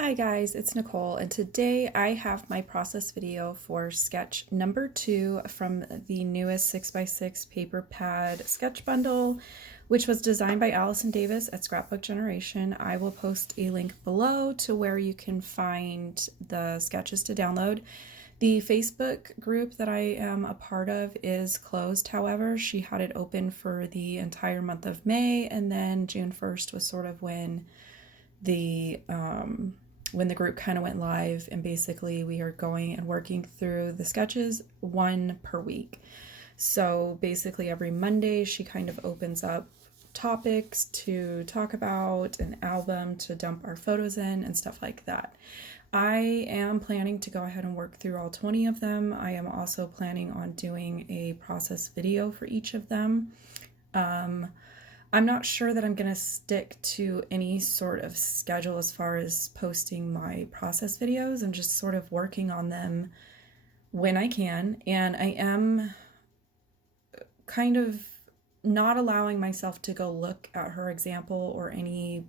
Hi guys, it's Nicole, and today I have my process video for sketch number 2 from the newest 6x6 paper pad sketch bundle, which was designed by Alison Davis at Scrapbook Generation. I will post a link below to where you can find the sketches to download. The Facebook group that I am a part of is closed, however. She had it open for the entire month of May, and then June 1st was sort of when the group kind of went live, and basically we are going and working through the sketches one per week. So basically every Monday she kind of opens up topics to talk about, an album to dump our photos in, and stuff like that. I am planning to go ahead and work through all 20 of them. I am also planning on doing a process video for each of them. I'm not sure that I'm going to stick to any sort of schedule as far as posting my process videos. I'm just sort of working on them when I can, and I am kind of not allowing myself to go look at her example or any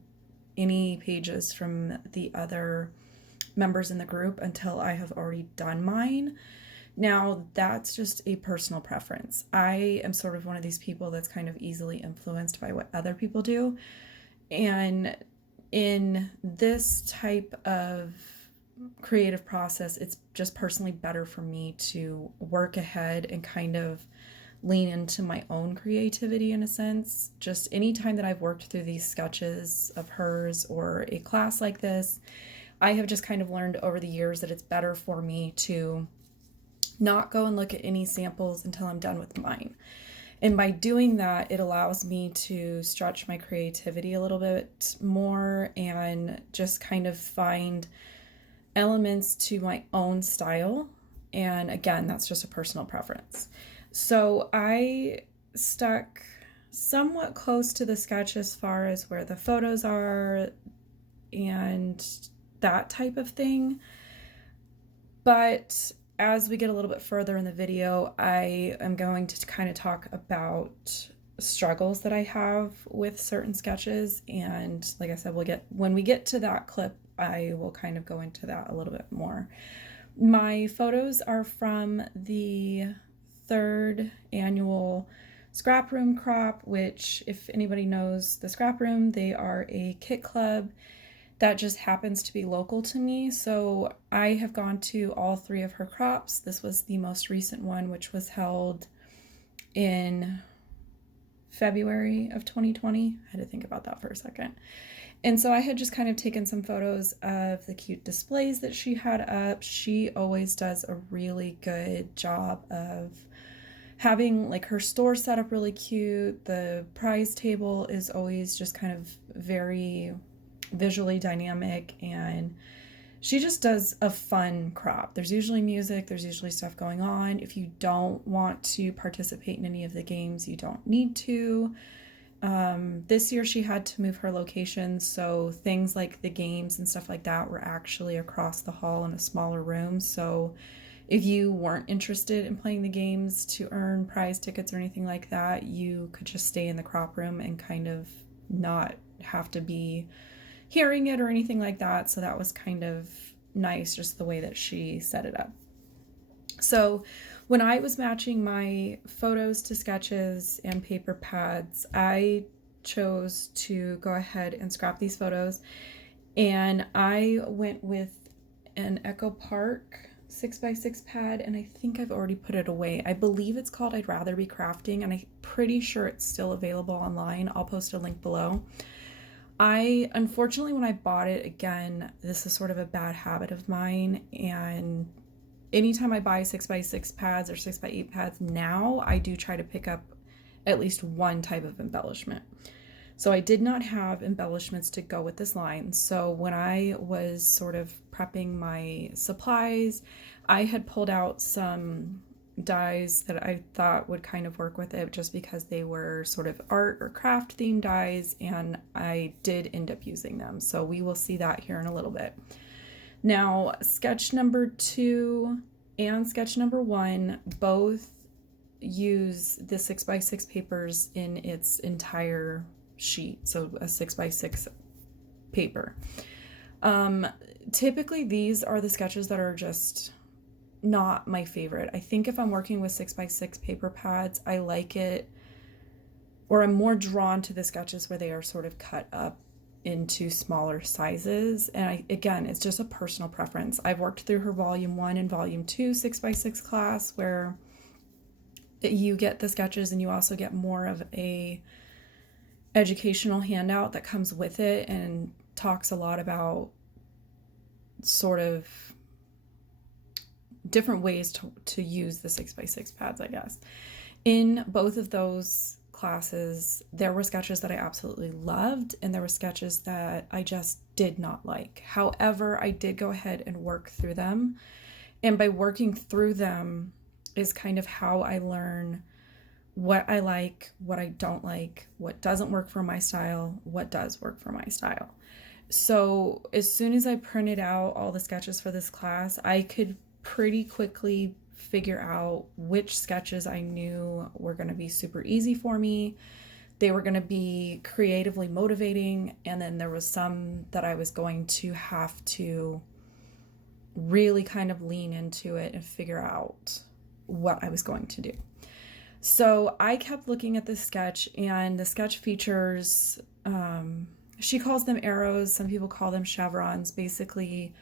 pages from the other members in the group until I have already done mine. Now, that's just a personal preference. I am sort of one of these people that's kind of easily influenced by what other people do. And in this type of creative process, it's just personally better for me to work ahead and kind of lean into my own creativity in a sense. Just anytime that I've worked through these sketches of hers or a class like this, I have just kind of learned over the years that it's better for me to not go and look at any samples until I'm done with mine. And by doing that, it allows me to stretch my creativity a little bit more and just kind of find elements to my own style. And again, that's just a personal preference. So I stuck somewhat close to the sketch as far as where the photos are and that type of thing. But as we get a little bit further in the video, I am going to kind of talk about struggles that I have with certain sketches. And like I said, when we get to that clip, I will kind of go into that a little bit more. My photos are from the 3rd annual Scraproom crop, which, if anybody knows the Scraproom, they are a kit club that just happens to be local to me. So I have gone to all 3 of her crops. This was the most recent one, which was held in February of 2020. I had to think about that for a second. And so I had just kind of taken some photos of the cute displays that she had up. She always does a really good job of having like her store set up really cute. The prize table is always just kind of very visually dynamic, and she just does a fun crop. There's usually music, there's usually stuff going on. If you don't want to participate in any of the games, you don't need to. This year she had to move her location, so things like the games and stuff like that were actually across the hall in a smaller room. So if you weren't interested in playing the games to earn prize tickets or anything like that, you could just stay in the crop room and kind of not have to be hearing it or anything like that. So that was kind of nice, just the way that she set it up. So when I was matching my photos to sketches and paper pads, I chose to go ahead and scrap these photos, and I went with an Echo Park 6x6 pad, and I think I've already put it away. I believe it's called I'd Rather Be Crafting, and I'm pretty sure it's still available online. I'll post a link below. Unfortunately, when I bought it, again, this is sort of a bad habit of mine, and anytime I buy 6x6 pads or 6x8 pads now, I do try to pick up at least one type of embellishment. So I did not have embellishments to go with this line. So when I was sort of prepping my supplies, I had pulled out some dies that I thought would kind of work with it, just because they were sort of art or craft themed dies, and I did end up using them. So we will see that here in a little bit. Now, sketch number 2 and sketch number 1 both use the 6x6 papers in its entire sheet, so a 6x6 paper. Typically these are the sketches that are just not my favorite. I think if I'm working with 6x6 paper pads, I like it, or I'm more drawn to the sketches where they are sort of cut up into smaller sizes. And again, it's just a personal preference. I've worked through her volume 1 and volume 2 6x6 class where you get the sketches and you also get more of a educational handout that comes with it and talks a lot about sort of different ways to use the 6x6 pads, I guess. In both of those classes, there were sketches that I absolutely loved, and there were sketches that I just did not like. However, I did go ahead and work through them. And by working through them is kind of how I learn what I like, what I don't like, what doesn't work for my style, what does work for my style. So as soon as I printed out all the sketches for this class, I could pretty quickly figure out which sketches I knew were going to be super easy for me. They were going to be creatively motivating, and then there was some that I was going to have to really kind of lean into it and figure out what I was going to do. So I kept looking at this sketch, and the sketch features, she calls them arrows, some people call them chevrons, basically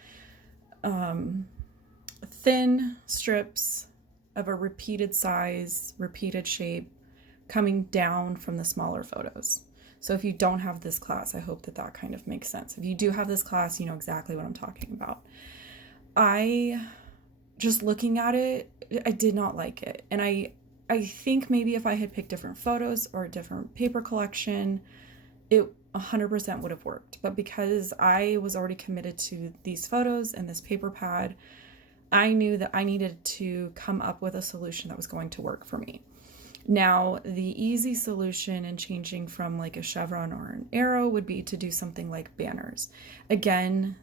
thin strips of a repeated size, repeated shape coming down from the smaller photos. So if you don't have this class, I hope that that kind of makes sense. If you do have this class, you know exactly what I'm talking about. Just looking at it, I did not like it. And I think maybe if I had picked different photos or a different paper collection, it 100% would have worked. But because I was already committed to these photos and this paper pad, I knew that I needed to come up with a solution that was going to work for me. Now, the easy solution in changing from like a chevron or an arrow would be to do something like banners. Again,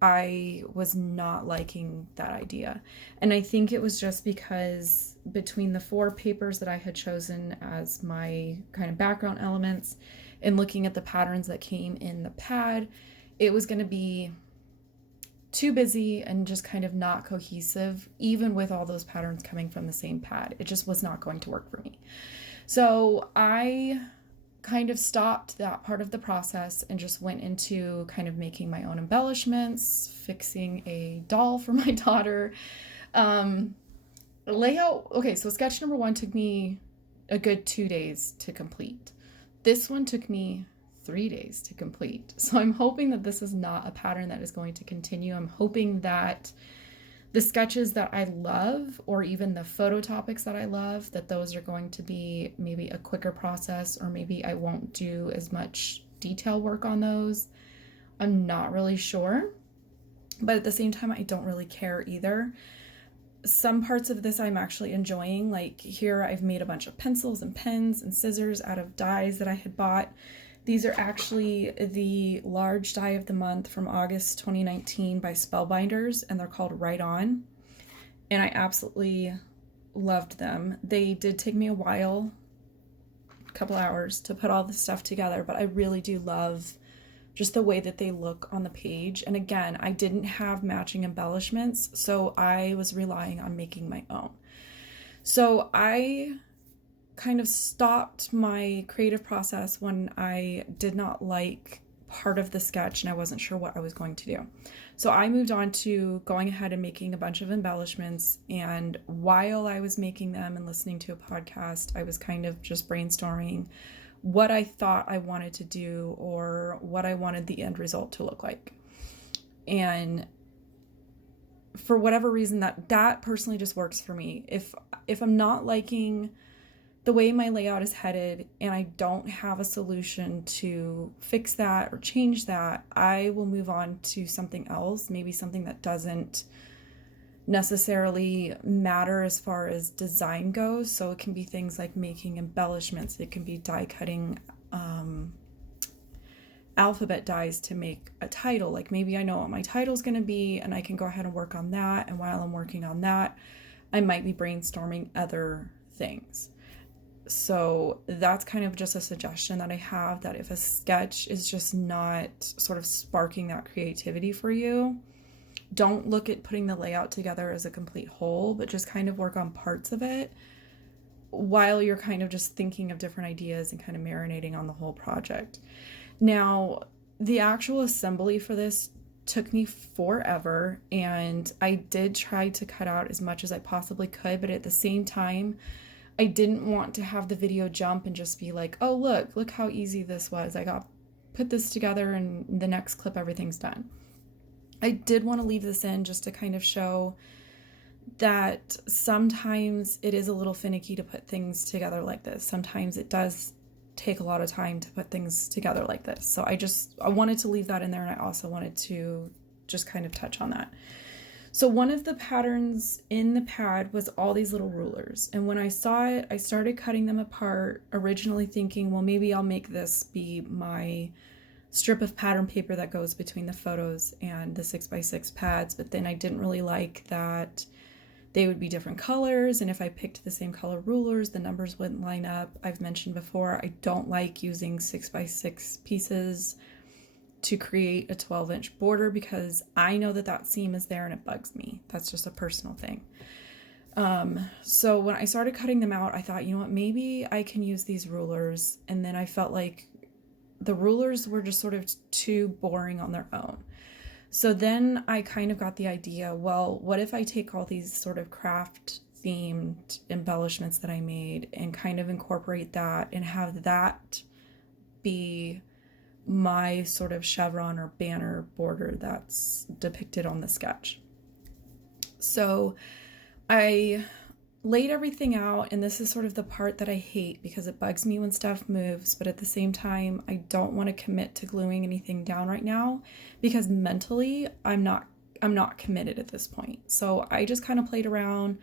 I was not liking that idea. And I think it was just because between the 4 papers that I had chosen as my kind of background elements and looking at the patterns that came in the pad, it was going to be too busy and just kind of not cohesive, even with all those patterns coming from the same pad. It just was not going to work for me. So I kind of stopped that part of the process and just went into kind of making my own embellishments, fixing a doll for my daughter. Layout, okay, so sketch number 1 took me a good 2 days to complete. This one took me 3 days to complete. So I'm hoping that this is not a pattern that is going to continue. I'm hoping that the sketches that I love, or even the photo topics that I love, that those are going to be maybe a quicker process, or maybe I won't do as much detail work on those. I'm not really sure. But at the same time, I don't really care either. Some parts of this I'm actually enjoying. Like here, I've made a bunch of pencils and pens and scissors out of dies that I had bought. These are actually the large die of the month from August 2019 by Spellbinders, and they're called Right On. And I absolutely loved them. They did take me a while, a couple hours, to put all this stuff together, but I really do love just the way that they look on the page. And again, I didn't have matching embellishments, so I was relying on making my own. So I kind of stopped my creative process when I did not like part of the sketch and I wasn't sure what I was going to do. So I moved on to going ahead and making a bunch of embellishments, and while I was making them and listening to a podcast, I was kind of just brainstorming what I thought I wanted to do or what I wanted the end result to look like. And for whatever reason, that personally just works for me. If I'm not liking the way my layout is headed and I don't have a solution to fix that or change that, I will move on to something else, maybe something that doesn't necessarily matter as far as design goes. So it can be things like making embellishments. It can be die cutting alphabet dies to make a title. Like maybe I know what my title is going to be and I can go ahead and work on that. And while I'm working on that, I might be brainstorming other things. So that's kind of just a suggestion that I have, that if a sketch is just not sort of sparking that creativity for you, don't look at putting the layout together as a complete whole, but just kind of work on parts of it while you're kind of just thinking of different ideas and kind of marinating on the whole project. Now, the actual assembly for this took me forever, and I did try to cut out as much as I possibly could, but at the same time, I didn't want to have the video jump and just be like, oh, look how easy this was. I got put this together and the next clip, everything's done. I did want to leave this in just to kind of show that sometimes it is a little finicky to put things together like this. Sometimes it does take a lot of time to put things together like this. So I wanted to leave that in there, and I also wanted to just kind of touch on that. So one of the patterns in the pad was all these little rulers. And when I saw it, I started cutting them apart, originally thinking, well, maybe I'll make this be my strip of pattern paper that goes between the photos and the 6x6 pads. But then I didn't really like that they would be different colors, and if I picked the same color rulers, the numbers wouldn't line up. I've mentioned before, I don't like using 6x6 pieces to create a 12-inch border because I know that seam is there and it bugs me. That's just a personal thing. So when I started cutting them out, I thought, you know what, maybe I can use these rulers. And then I felt like the rulers were just sort of too boring on their own. So then I kind of got the idea, well, what if I take all these sort of craft themed embellishments that I made and kind of incorporate that and have that be my sort of chevron or banner border that's depicted on the sketch. So I laid everything out, and this is sort of the part that I hate because it bugs me when stuff moves, but at the same time, I don't want to commit to gluing anything down right now because mentally I'm not committed at this point. So I just kind of played around.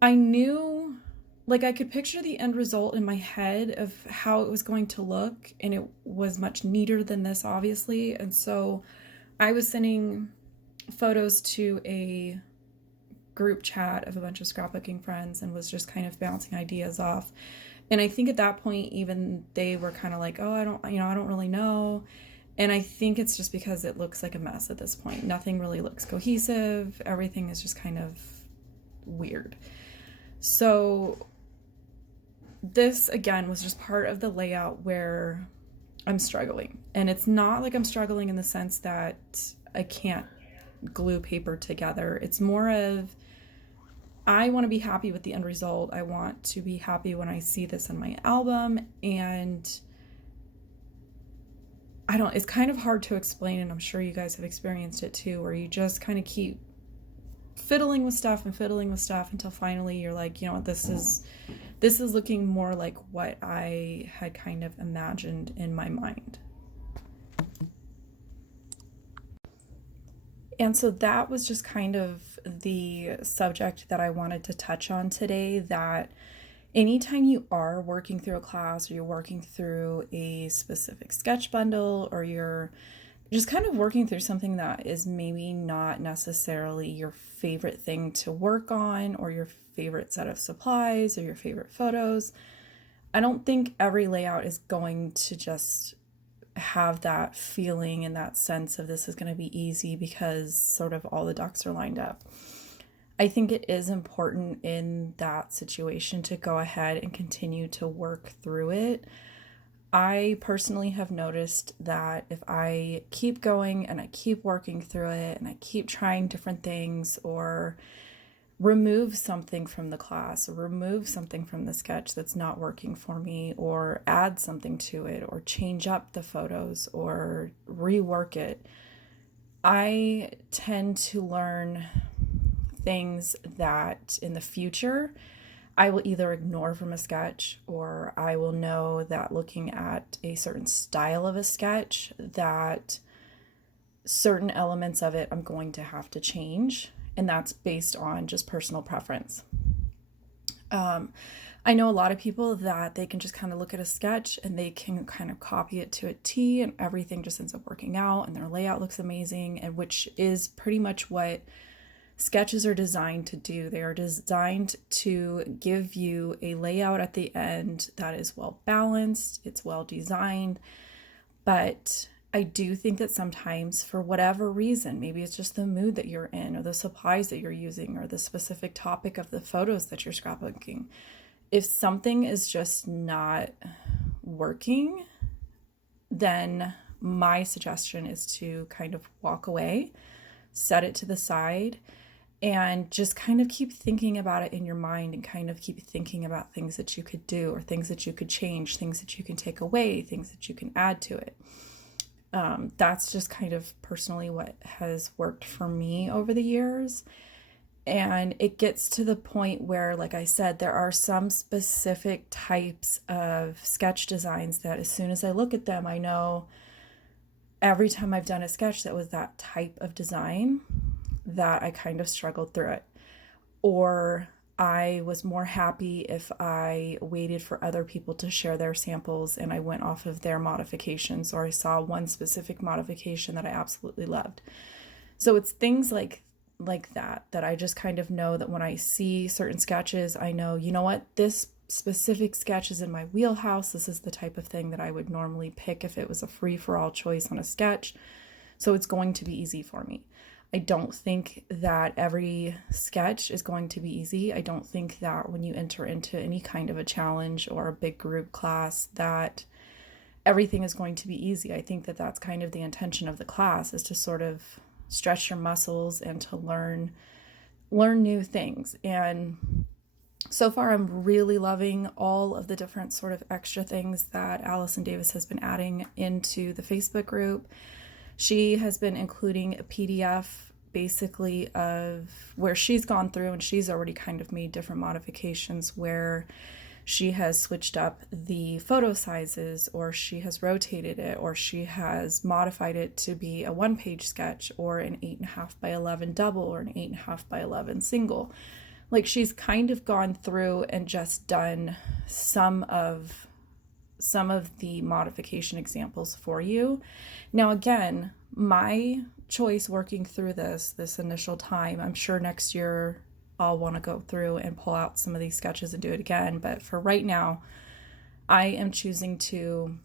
I knew, like, I could picture the end result in my head of how it was going to look, and it was much neater than this, obviously. And so I was sending photos to a group chat of a bunch of scrapbooking friends and was just kind of bouncing ideas off. And I think at that point, even they were kind of like, oh, I don't really know. And I think it's just because it looks like a mess at this point. Nothing really looks cohesive. Everything is just kind of weird. So this, again, was just part of the layout where I'm struggling. And it's not like I'm struggling in the sense that I can't glue paper together. It's more of, I want to be happy with the end result. I want to be happy when I see this in my album, and it's kind of hard to explain, and I'm sure you guys have experienced it too, where you just kind of keep fiddling with stuff until finally you're like, you know what, this is looking more like what I had kind of imagined in my mind. And so that was just kind of the subject that I wanted to touch on today, that anytime you are working through a class or you're working through a specific sketch bundle, or you're just kind of working through something that is maybe not necessarily your favorite thing to work on, or your favorite set of supplies, or your favorite photos, I don't think every layout is going to just have that feeling and that sense of this is going to be easy because sort of all the ducks are lined up. I think it is important in that situation to go ahead and continue to work through it. I personally have noticed that if I keep going and I keep working through it and I keep trying different things, or remove something from the class, or remove something from the sketch that's not working for me, or add something to it, or change up the photos, or rework it, I tend to learn things that in the future I will either ignore from a sketch, or I will know that looking at a certain style of a sketch, that certain elements of it I'm going to have to change. And that's based on just personal preference. I know a lot of people that they can just kind of look at a sketch and they can kind of copy it to a T, and everything just ends up working out and their layout looks amazing, and which is pretty much what sketches are designed to do. They are designed to give you a layout at the end that is well balanced, it's well designed. But I do think that sometimes, for whatever reason, maybe it's just the mood that you're in, or the supplies that you're using, or the specific topic of the photos that you're scrapbooking, if something is just not working, then my suggestion is to kind of walk away, set it to the side, and just kind of keep thinking about it in your mind, and kind of keep thinking about things that you could do, or things that you could change, things that you can take away, things that you can add to it. That's just kind of personally what has worked for me over the years. And it gets to the point where, like I said, there are some specific types of sketch designs that as soon as I look at them, I know every time I've done a sketch that was that type of design, that I kind of struggled through it. Or I was more happy if I waited for other people to share their samples and I went off of their modifications, or I saw one specific modification that I absolutely loved. So it's things like that I just kind of know that when I see certain sketches, I know, you know what, this specific sketch is in my wheelhouse. This is the type of thing that I would normally pick if it was a free-for-all choice on a sketch. So it's going to be easy for me. I don't think that every sketch is going to be easy. I don't think that when you enter into any kind of a challenge or a big group class that everything is going to be easy. I think that that's kind of the intention of the class, is to sort of stretch your muscles and to learn new things. And so far, I'm really loving all of the different sort of extra things that Alison Davis has been adding into the Facebook group. She has been including a PDF basically of where she's gone through, and she's already kind of made different modifications where she has switched up the photo sizes, or she has rotated it, or she has modified it to be a 1-page sketch, or an 8.5 by 11 double, or an 8.5 by 11 single. Like, she's kind of gone through and just done some of the modification examples for you. Now, again, my choice working through this initial time, I'm sure next year I'll want to go through and pull out some of these sketches and do it again. But for right now, I am choosing to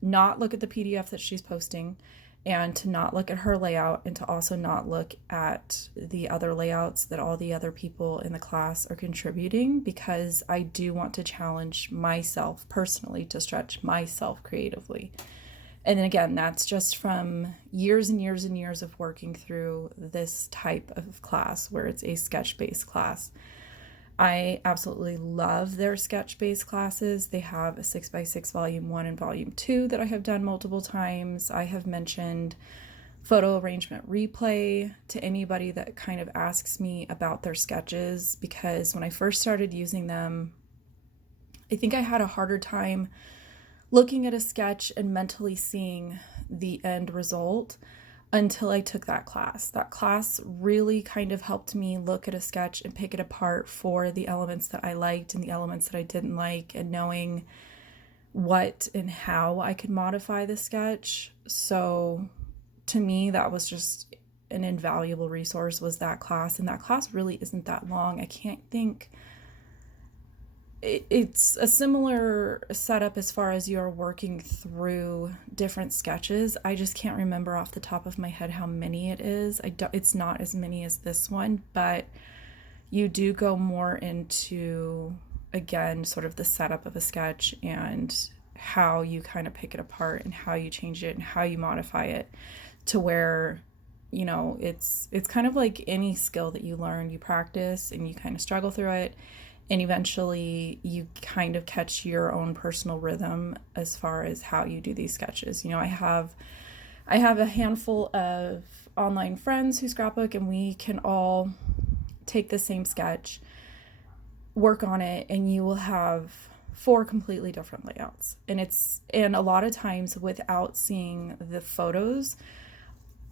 not look at the PDF that she's posting, and to not look at her layout, and to also not look at the other layouts that all the other people in the class are contributing, because I do want to challenge myself personally to stretch myself creatively. And then again, that's just from years and years and years of working through this type of class where it's a sketch-based class. I absolutely love their sketch-based classes. They have a 6x6 volume 1 and volume 2 that I have done multiple times. I have mentioned photo arrangement replay to anybody that kind of asks me about their sketches, because when I first started using them, I think I had a harder time looking at a sketch and mentally seeing the end result until I took that class. That class really kind of helped me look at a sketch and pick it apart for the elements that I liked and the elements that I didn't like, and knowing what and how I could modify the sketch. So to me, that was just an invaluable resource, was that class. And that class really isn't that long. I can't think. It's a similar setup as far as you're working through different sketches. I just can't remember off the top of my head how many it is. It's not as many as this one, but you do go more into, again, sort of the setup of a sketch and how you kind of pick it apart and how you change it and how you modify it to where, you know, it's kind of like any skill that you learn, you practice and you kind of struggle through it. And eventually you kind of catch your own personal rhythm as far as how you do these sketches. You know, I have a handful of online friends who scrapbook, and we can all take the same sketch, work on it, and you will have 4 completely different layouts. And a lot of times without seeing the photos,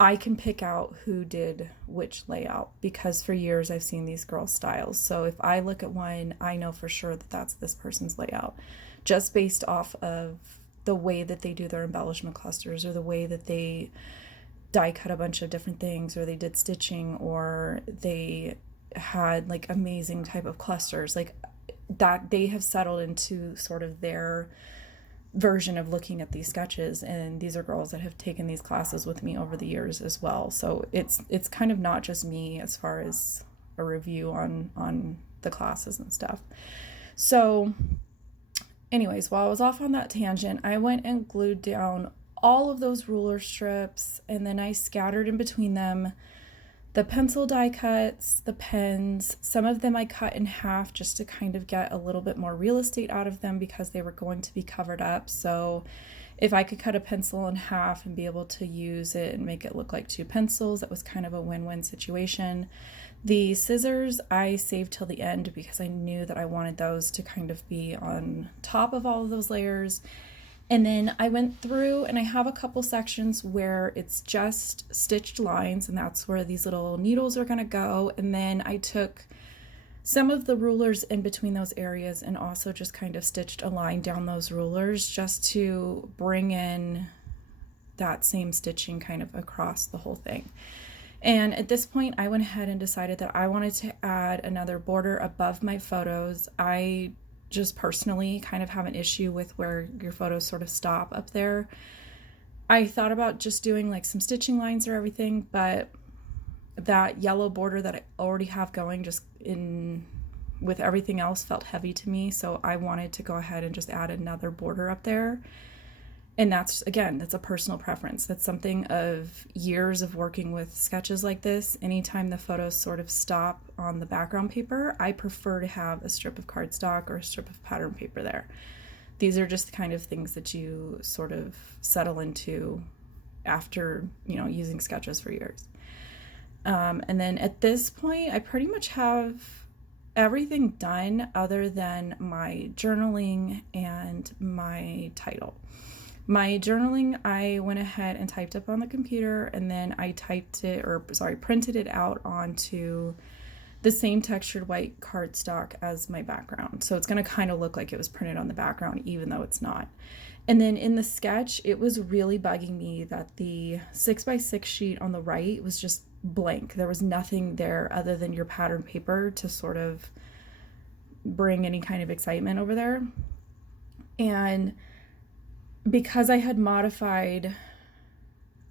I can pick out who did which layout, because for years I've seen these girls' styles. So if I look at one, I know for sure that that's this person's layout, just based off of the way that they do their embellishment clusters, or the way that they die cut a bunch of different things, or they did stitching, or they had like amazing type of clusters, like that they have settled into sort of their version of looking at these sketches. And these are girls that have taken these classes with me over the years as well. So it's kind of not just me as far as a review on the classes and stuff. So anyways, while I was off on that tangent, I went and glued down all of those ruler strips, and then I scattered in between them the pencil die cuts, the pens. Some of them I cut in half just to kind of get a little bit more real estate out of them because they were going to be covered up. So if I could cut a pencil in half and be able to use it and make it look like two pencils, that was kind of a win-win situation. The scissors I saved till the end because I knew that I wanted those to kind of be on top of all of those layers. And then I went through and I have a couple sections where it's just stitched lines, and that's where these little needles are going to go. And then I took some of the rulers in between those areas and also just kind of stitched a line down those rulers just to bring in that same stitching kind of across the whole thing. And at this point, I went ahead and decided that I wanted to add another border above my photos. I just personally kind of have an issue with where your photos sort of stop up there. I thought about just doing like some stitching lines or everything, but that yellow border that I already have going just in with everything else felt heavy to me. So I wanted to go ahead and just add another border up there. And that's, again, that's a personal preference. That's something of years of working with sketches like this. Anytime the photos sort of stop on the background paper, I prefer to have a strip of cardstock or a strip of pattern paper there. These are just the kind of things that you sort of settle into after, using sketches for years. And then at this point, I pretty much have everything done other than my journaling and my title. My journaling, I went ahead and typed up on the computer, and then I printed it out onto the same textured white cardstock as my background. So it's going to kind of look like it was printed on the background, even though it's not. And then in the sketch, it was really bugging me that the 6x6 sheet on the right was just blank. There was nothing there other than your pattern paper to sort of bring any kind of excitement over there. And because I had modified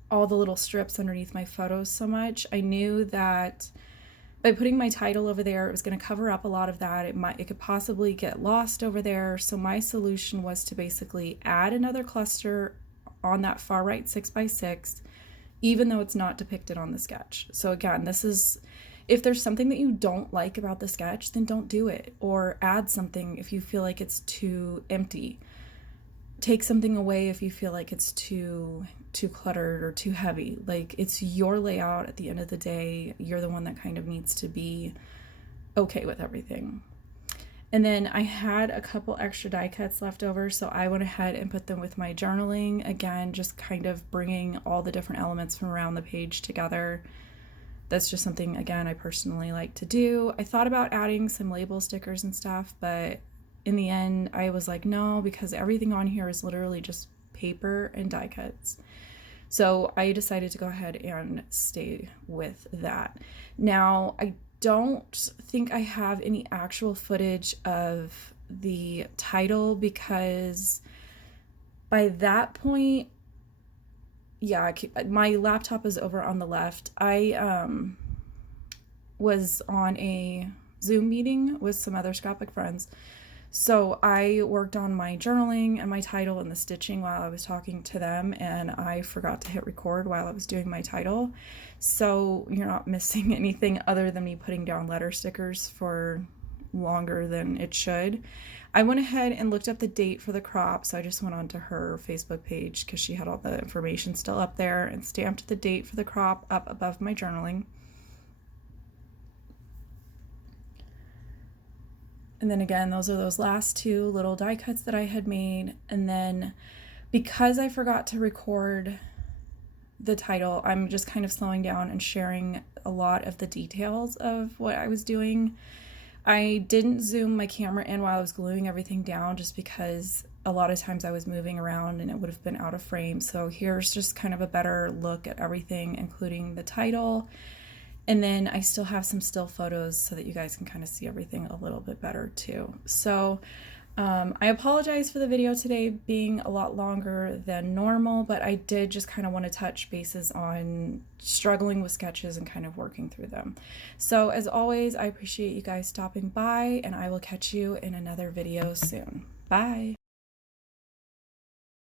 all the little strips underneath my photos so much, I knew that by putting my title over there, it was going to cover up a lot of that. It could possibly get lost over there. So my solution was to basically add another cluster on that far right 6x6, even though it's not depicted on the sketch. So again, this is, if there's something that you don't like about the sketch, then don't do it, or add something if you feel like it's too empty. Take something away if you feel like it's too cluttered or too heavy. Like, it's your layout at the end of the day. You're the one that kind of needs to be okay with everything. And then I had a couple extra die cuts left over, so I went ahead and put them with my journaling. Again, just kind of bringing all the different elements from around the page together. That's just something, again, I personally like to do. I thought about adding some label stickers and stuff, but in the end, I was like, no, because everything on here is literally just paper and die cuts. So I decided to go ahead and stay with that. Now, I don't think I have any actual footage of the title because by that point, my laptop is over on the left. I was on a Zoom meeting with some other scrapbook friends. So I worked on my journaling and my title and the stitching while I was talking to them, and I forgot to hit record while I was doing my title. So you're not missing anything other than me putting down letter stickers for longer than it should. I went ahead and looked up the date for the crop, so I just went onto her Facebook page because she had all the information still up there, and stamped the date for the crop up above my journaling. And then again, those are those last two little die cuts that I had made. And then because I forgot to record the title, I'm just kind of slowing down and sharing a lot of the details of what I was doing. I didn't zoom my camera in while I was gluing everything down just because a lot of times I was moving around and it would have been out of frame. So here's just kind of a better look at everything, including the title. And then I still have some still photos so that you guys can kind of see everything a little bit better too. So I apologize for the video today being a lot longer than normal, but I did just kind of want to touch bases on struggling with sketches and kind of working through them. So as always, I appreciate you guys stopping by, and I will catch you in another video soon. Bye.